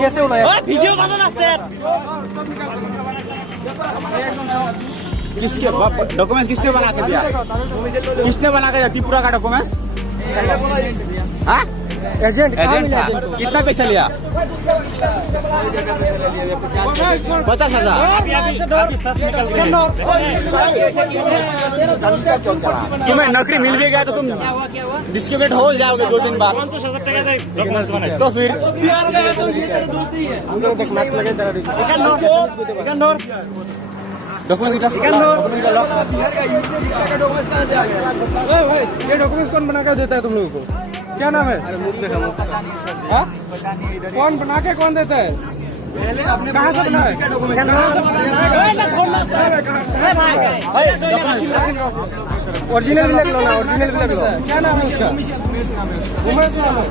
कैसे वीडियो बनाना सर किसके डॉक्यूमेंट किसने बना के दिया? किसने बना के दिया त्रिपुरा का डॉक्यूमेंट्स? हाँ एजेंट था। कितना पैसा लिया? 50,000। तुम्हें नौकरी मिल भी गया तो तुम डिस्क्रिमिनेट हो जाओगे 2 दिन बाद। तो फिर ये डॉक्यूमेंट्स कौन बना कर देता है तुम लोगों को? क्या नाम है? कौन बना के कौन देता है? कहाँ से बना है? ओरिजिनल भी लग लो ना, ओरिजिनल भी लग लो। क्या नाम है उसका? उमेश नाम है।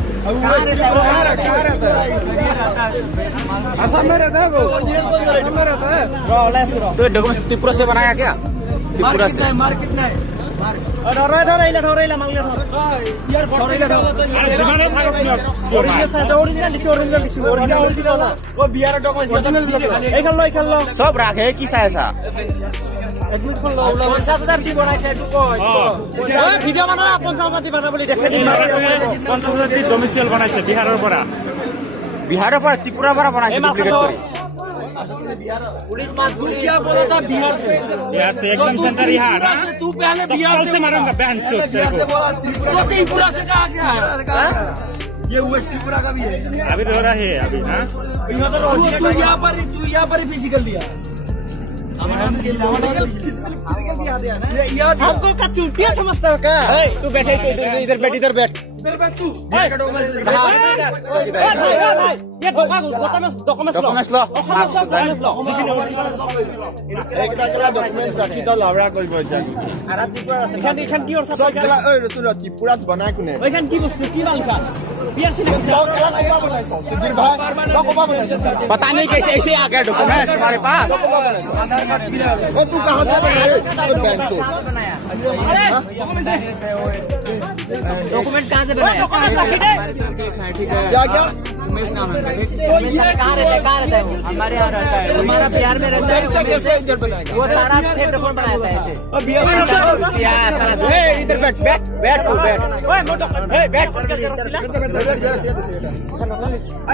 कहाँ रहता है? असम में रहता है वो। असम में रहता है। तो डॉक्यूमेंट त्रिपुरा से बनाया क्या? त्रिपुरा से सब राखे कि ऐसा ভিডিও বনাই 50,000 দিবা বুলি দেখাই দিম। 50,000 ডমিচিয়েল বনাইছে বিহাৰৰ পৰা त्रिपुरा পৰা বনাইছে ডুপ্লিকেট কৰি। पुलिस बात क्या बोला था बिहार से एग्जाम सेंटर यहाँ तू पहले बिहार से मारूंगा बहन चोद तेरे को। तो त्रिपुरा से कहा गया है? ये वेस्ट त्रिपुरा का भी है। अभी रो रहा है अभी। हाँ तू यहाँ पर ही फिजिकल दिया। हमको का चुटिया समझता है क्या? तू बैठे इधर बैठ इधर बैठ। डॉक्यूमेंट्स लो त्रिपुरा बनाए कोने की बस्तु की बालिका पता नहीं कैसे ऐसे आ गया डॉक्यूमेंट्स तुम्हारे पास। तू कहाँ से बनाया? डॉक्यूमेंट कहाँ से बनाया? क्या क्या उमेश नाम है। कहाँ रहता है वो? हमारे यहाँ रहता है। हमारा बिहार में रहता है। कैसे इधर बनाएगा? वो सारा फेक डॉक्यूमेंट बनाया था ऐसे। इधर बैठ बैठ बैठ तू बैठ बैठ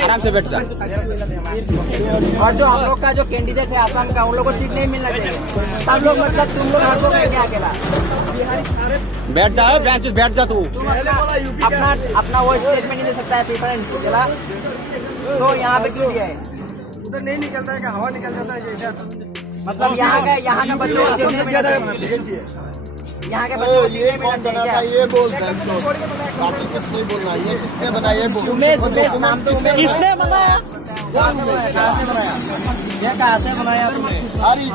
आराम से बैठ जा। और जो हम लोग का जो कैंडिडेट है आसाम का उन लोग को सीट नहीं मिलना चाहिए। सब लोग मतलब तुम लोग हमको करेंगे अकेला। बैठ जा बेंच बैठ जा तू। अपना वो स्टेटमेंट नहीं दे सकता है प्रेफरेंस चला तो यहाँ पे क्यों दिया है? उधर नहीं निकलता है क्या? हवा निकल जाता है जैसे। मतलब यहाँ का बच्चों को सीट नहीं मिलना चाहिए। यहाँ के बच्चों को सीट नहीं मिलना चाहिए। ये बोल बाकी कुछ नहीं बोलना। ये किसने बनाया? उमेश नाम तो उमेश। किसने बनाया? कहाँ से बनाया? ये कहाँ से बनाया तुमने? अरे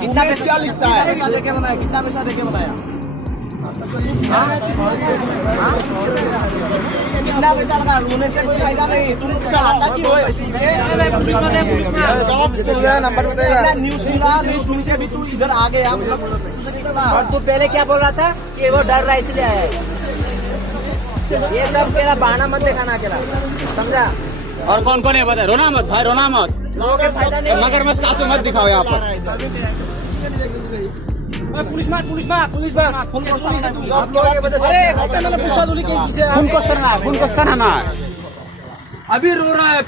कितना पैसा क्या लिखता है? देके बनाया? कितना पैसा देके बनाया? कितना पैसा लगा? रोने से कोई फायदा नहीं। तुम आता क्यों है? नंबर बताएगा। न्यूज़ मिल से भी तू इधर आ गया। और तू पहले क्या बोल रहा था कि वो डर रहा इसलिए आया है? ये सब मेरा बहाना मत दिखाना अकेला, समझा? और कौन कौन है बता? रोना मत भाई, रोना मत। मगरमच्छ का आंसू मत दिखाओ यहाँ पर। पुलिस मार फोन कर। खून क्वेश्चन है ना। अभी रो रहा है।